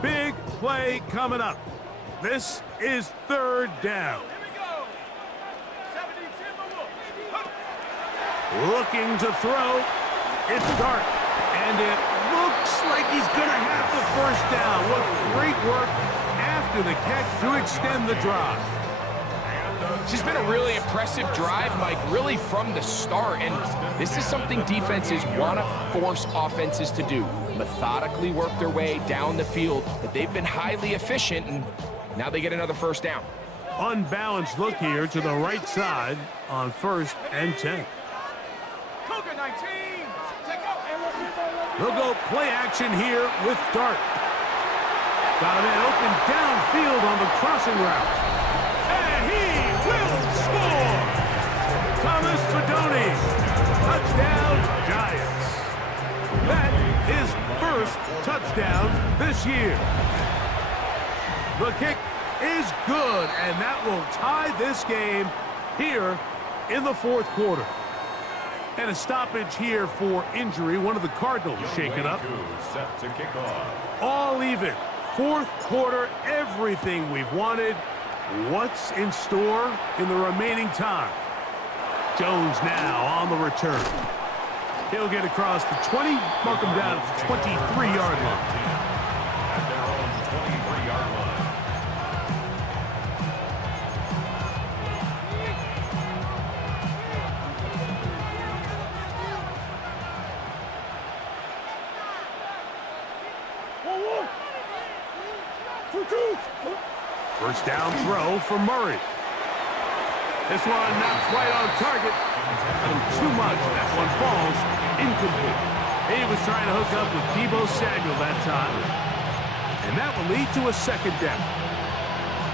Big play coming up. This is 3rd down. Here we go. 70 Timberwolves. Looking to throw. It's Dart. And it looks like he's going to have the first down. What great work after the catch to extend the drive. This has been a really impressive drive, Mike, really from the start. And this is something defenses want to force offenses to do. Methodically work their way down the field. But they've been highly efficient, and Now they get another first down. Unbalanced look here to the right side on 1st and 10. Cougar 19. Take out. They'll go play action here with Dart. Got a man open downfield on the crossing route. And he will score! Thomas Fidone. Touchdown, Giants. That is first touchdown this year. The kick is good, and that will tie this game here in the 4th quarter. And a stoppage here for injury. One of the Cardinals shaken up. Set to kick off. All even. 4th quarter, everything we've wanted. What's in store in the remaining time? Jones now on the return. He'll get across the 20, mark him down at the 23-yard line. At their own 23-yard line. First down throw for Murray. This one not quite on target. Too much. That one falls incomplete. He was trying to hook up with Deebo Samuel that time. And that will lead to a 2nd down.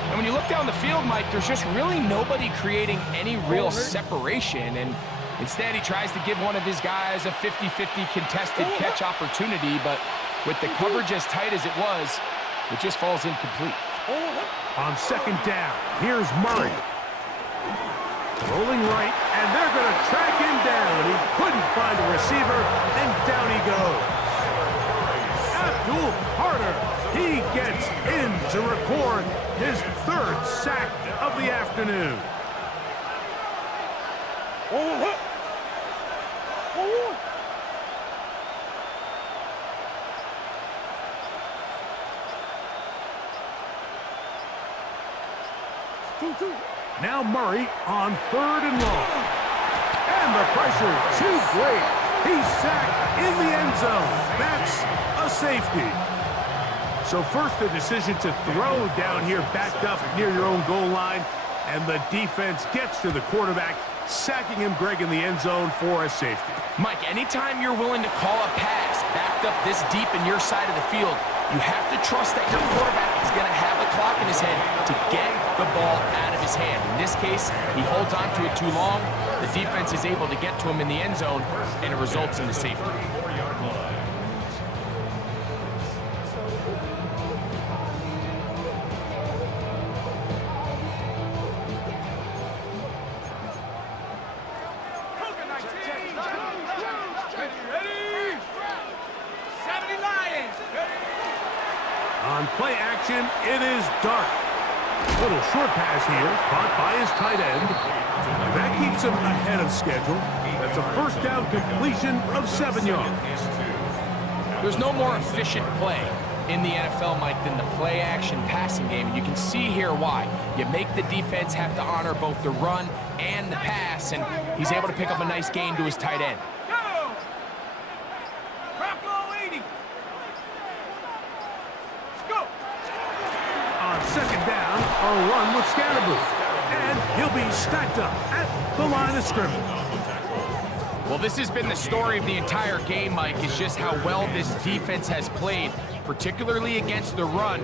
And when you look down the field, Mike, there's just really nobody creating any real separation. And instead, he tries to give one of his guys a 50-50 contested catch opportunity. But with the coverage as tight as it was, it just falls incomplete. On 2nd down, here's Murray. Rolling right, and they're going to track him down. He couldn't find a receiver, and down he goes. Abdul Carter, he gets in to record his 3rd sack of the afternoon. Now Murray on 3rd and long. And the pressure too great. He's sacked in the end zone. That's a safety. So first the decision to throw down here backed up near your own goal line. And the defense gets to the quarterback, sacking him, Greg, in the end zone for a safety. Mike, anytime you're willing to call a pass backed up this deep in your side of the field, you have to trust that your quarterback is going to have a clock in his head to get the ball out of his hand. In this case, he holds on to it too long. The defense is able to get to him in the end zone, and it results in the safety. 4-yard line. Cougar 19. Ready? 70 Lions. Ready? On play action, it is Dart. Little short pass here, caught by his tight end. And that keeps him ahead of schedule. That's a first down completion of 7 yards. There's no more efficient play in the NFL, Mike, than the play-action passing game. And you can see here why. You make the defense have to honor both the run and the pass, and he's able to pick up a nice gain to his tight end. Go! Rocco 80. Go! On 2nd down, a run with Scatterboo. And he'll be stacked up at the line of scrimmage. Well, this has been the story of the entire game, Mike, is just how well this defense has played, particularly against the run.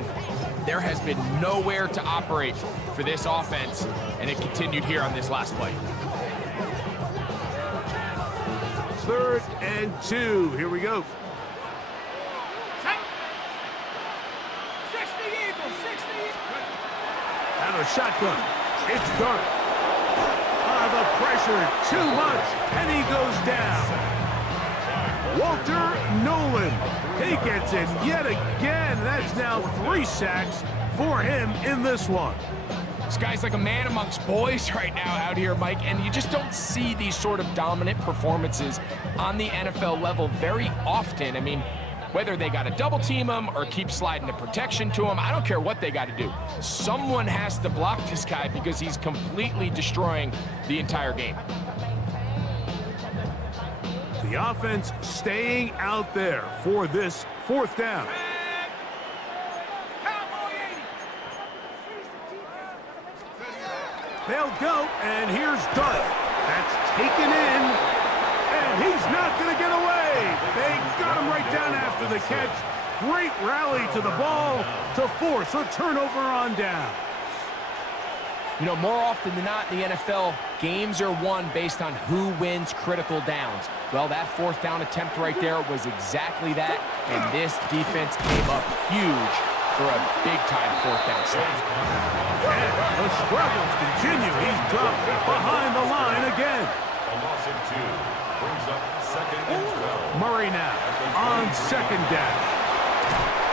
There has been nowhere to operate for this offense, and it continued here on this last play. 3rd and 2. Here we go. 60 Eagles, 60. Out of a shotgun. It's Dart. The pressure too much, and he goes down. Walter Nolan. He gets it yet again. That's now 3 sacks for him in this one. This guy's like a man amongst boys right now out here, Mike, and you just don't see these sort of dominant performances on the NFL level very often. I mean, whether they got to double team him or keep sliding the protection to him, I don't care what they got to do. Someone has to block this guy because he's completely destroying the entire game. The offense staying out there for this 4th down. Cowboy 80. They'll go, and here's Dart. That's taken in, and he's not going to get away. They got him right down after the catch. Great rally to the ball to force a turnover on down. You know, more often than not in the NFL, games are won based on who wins critical downs. Well, that fourth down attempt right there was exactly that, and this defense came up huge for a big-time fourth down stop. And the struggles continue. He's dropped behind the line again. A loss of 2 brings up 2nd and 12. Murray now on second down.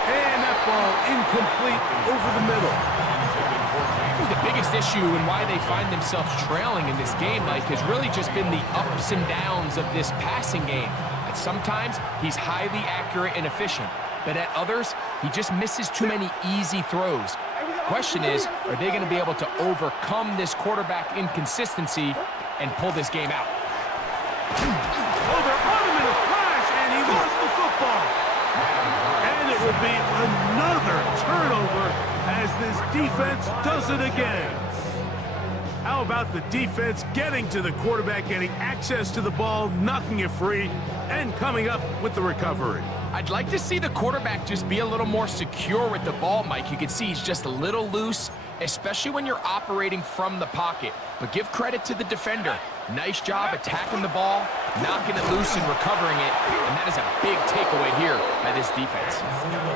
And that ball incomplete over the middle. The biggest issue and why they find themselves trailing in this game, Mike, has really just been the ups and downs of this passing game. And sometimes he's highly accurate and efficient, but at others, he just misses too many easy throws. Question is, are they going to be able to overcome this quarterback inconsistency and pull this game out? Oh, they're on him in a flash, and he lost the football. And it will be another turnover as this defense does it again. How about the defense getting to the quarterback, getting access to the ball, knocking it free, and coming up with the recovery? I'd like to see the quarterback just be a little more secure with the ball, Mike. You can see he's just a little loose, especially when you're operating from the pocket. But give credit to the defender. Nice job attacking the ball, knocking it loose and recovering it. And that is a big takeaway here by this defense.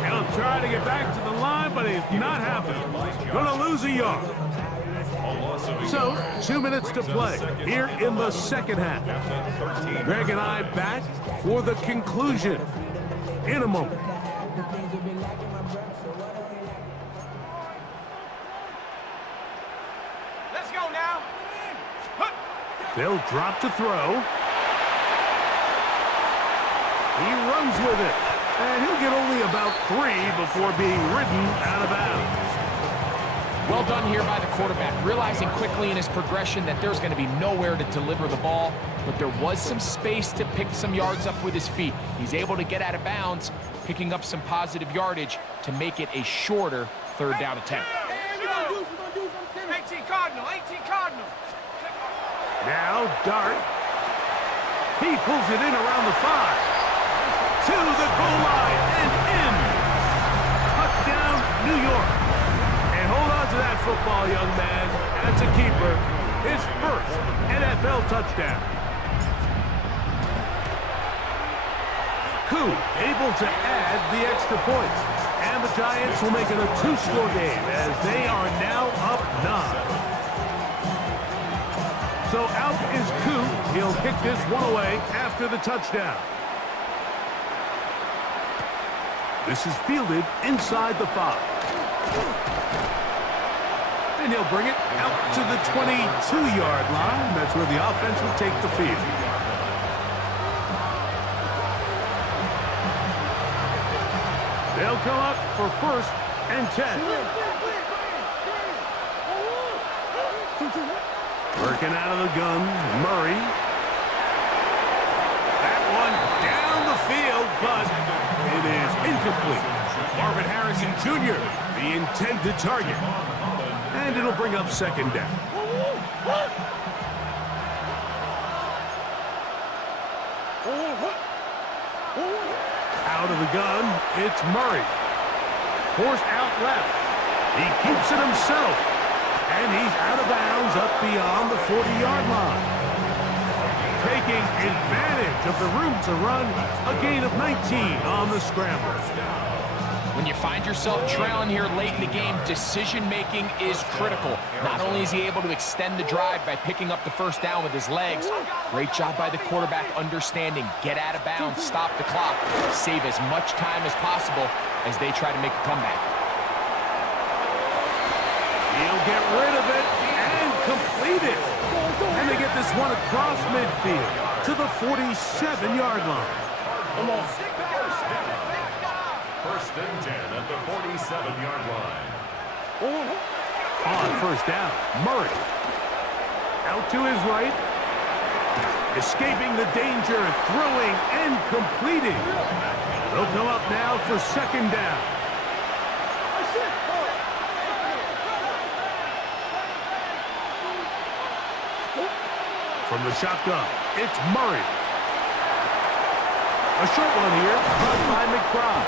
He'll try to get back to the line, but it's not happening. Gonna lose a yard. So, 2 minutes to play here in the second half. Greg and I back for the conclusion in a moment. Let's go now. They'll drop to throw. He runs with it, and he'll get only about 3 before being ridden out of bounds. Well done here by the quarterback, realizing quickly in his progression that there's going to be nowhere to deliver the ball, but there was some space to pick some yards up with his feet. He's able to get out of bounds, picking up some positive yardage to make it a shorter third down attempt. 18 Cardinal, 18 Cardinal. Now Dart. He pulls it in around the 5. To the goal line and in. Touchdown, New York. And hold on to that football, young man. That's a keeper. His first NFL touchdown. Koo able to add the extra points. And the Giants will make it a 2-score game as they are now up 9. So out is Koo. He'll kick this one away after the touchdown. This is fielded inside the 5. And he'll bring it out to the 22-yard line. That's where the offense will take the field. They'll come up for 1st and 10. Working out of the gun, Murray. That one down the field, but it is incomplete. Marvin Harrison Jr., the intended target. And it'll bring up 2nd down. Out of the gun, it's Murray. Forced out left. He keeps it himself. And he's out of bounds up beyond the 40-yard line. Taking advantage of the room to run, a gain of 19 on the scramble. When you find yourself trailing here late in the game, decision-making is critical. Not only is he able to extend the drive by picking up the first down with his legs, great job by the quarterback understanding, get out of bounds, stop the clock, save as much time as possible as they try to make a comeback. He'll get rid of it and complete it. And they get this one across midfield to the 47-yard line. Come on. 1st and 10 at the 47-yard line. On 1st down, Murray. Out to his right. Escaping the danger, throwing and completing. They'll come up now for 2nd down. From the shotgun, it's Murray. A short one here, run by McBride.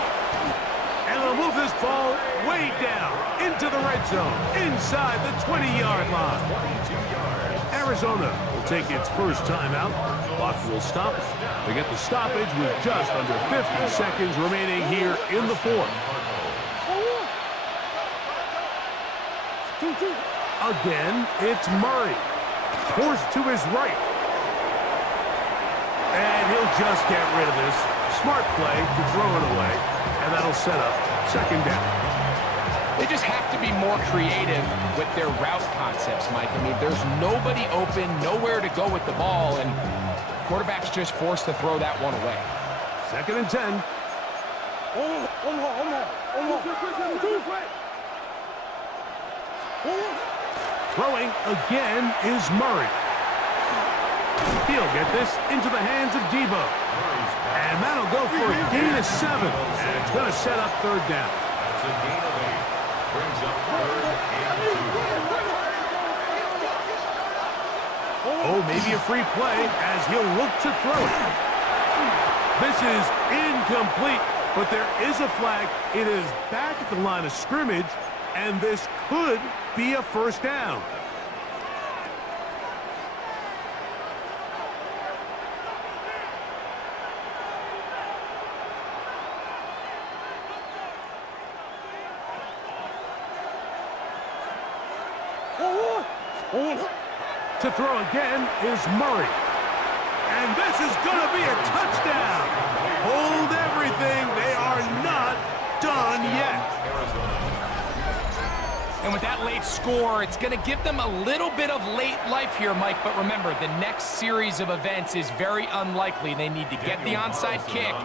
And they'll move this ball way down into the red zone, inside the 20-yard line. Arizona will take its first timeout. Clock will stop. They get the stoppage with just under 50 seconds remaining here in the fourth. Again, it's Murray. Forced to his right. And he'll just get rid of this. Smart play to throw it away. And that'll set up second down. They just have to be more creative with their route concepts, Mike. I mean, there's nobody open, nowhere to go with the ball, and quarterback's just forced to throw that one away. Second and 10. Throwing again is Murray. He'll get this into the hands of Debo. And that'll go for a gain of 7. And it's going to set up third down. That's a gain of 8. Brings up third and 2. Oh, maybe a free play as he'll look to throw it. This is incomplete, but there is a flag. It is back at the line of scrimmage, and this could be a first down. To throw again is Murray. And this is going to be a touchdown. Hold everything. They are not done yet. And with that late score, it's going to give them a little bit of late life here, Mike. But remember, the next series of events is very unlikely. They need to get the onside kick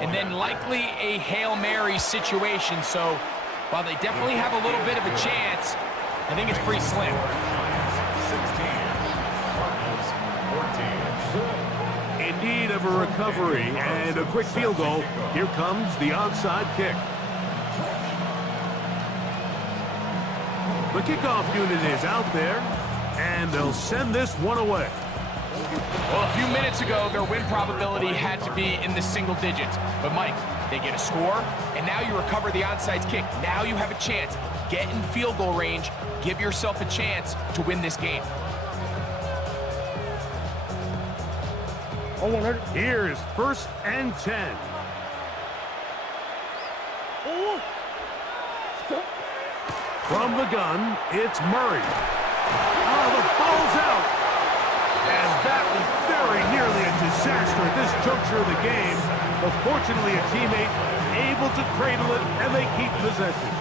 and then likely a Hail Mary situation. So while they definitely have a little bit of a chance, I think it's pretty slim. 16. In need of a recovery and a quick field goal. Here comes the onside kick. The kickoff unit is out there, and they'll send this one away. Well, a few minutes ago, their win probability had to be in the single digits. But, Mike, they get a score, and now you recover the onside kick. Now you have a chance. Get in field goal range. Give yourself a chance to win this game. Here's first and 10. From the gun, it's Murray. Oh, the ball's out. And that was very nearly a disaster at this juncture of the game. But fortunately, a teammate able to cradle it, and they keep possession.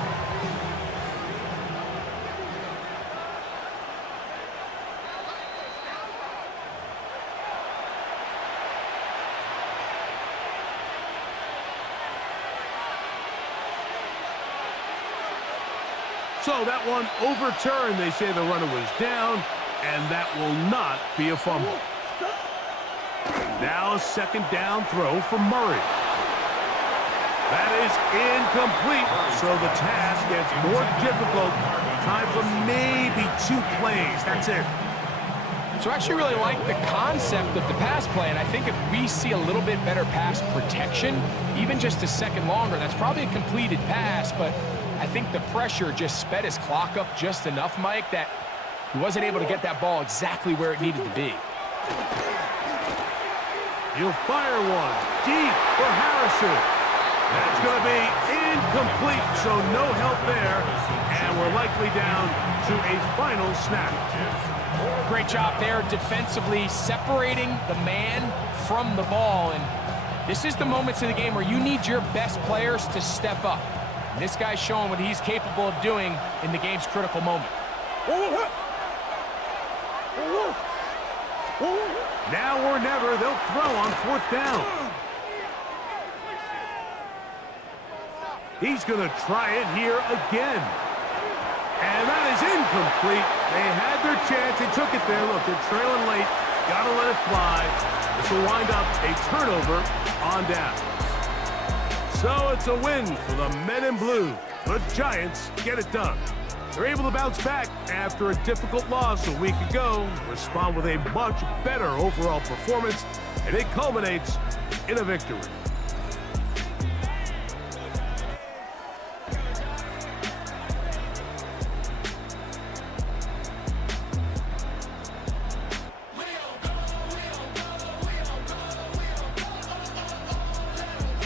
So that one overturned. They say the runner was down, and that will not be a fumble. Now a second down throw for Murray. That is incomplete, so the task gets more difficult. Time for maybe 2 plays. That's it. So I actually really like the concept of the pass play, and I think if we see a little bit better pass protection, even just a second longer, that's probably a completed pass, but I think the pressure just sped his clock up just enough, Mike, that he wasn't able to get that ball exactly where it needed to be. He'll fire one deep for Harrison. That's going to be incomplete, so no help there, and we're likely down to a final snap. Great job there defensively, separating the man from the ball, and this is the moments in the game where you need your best players to step up. And this guy's showing what he's capable of doing in the game's critical moment. Now or never, they'll throw on 4th down. He's going to try it here again. And that is incomplete. They had their chance. They took it there. Look, they're trailing late. Got to let it fly. This will wind up a turnover on down. So it's a win for the men in blue. The Giants get it done. They're able to bounce back after a difficult loss a week ago, respond with a much better overall performance, and it culminates in a victory.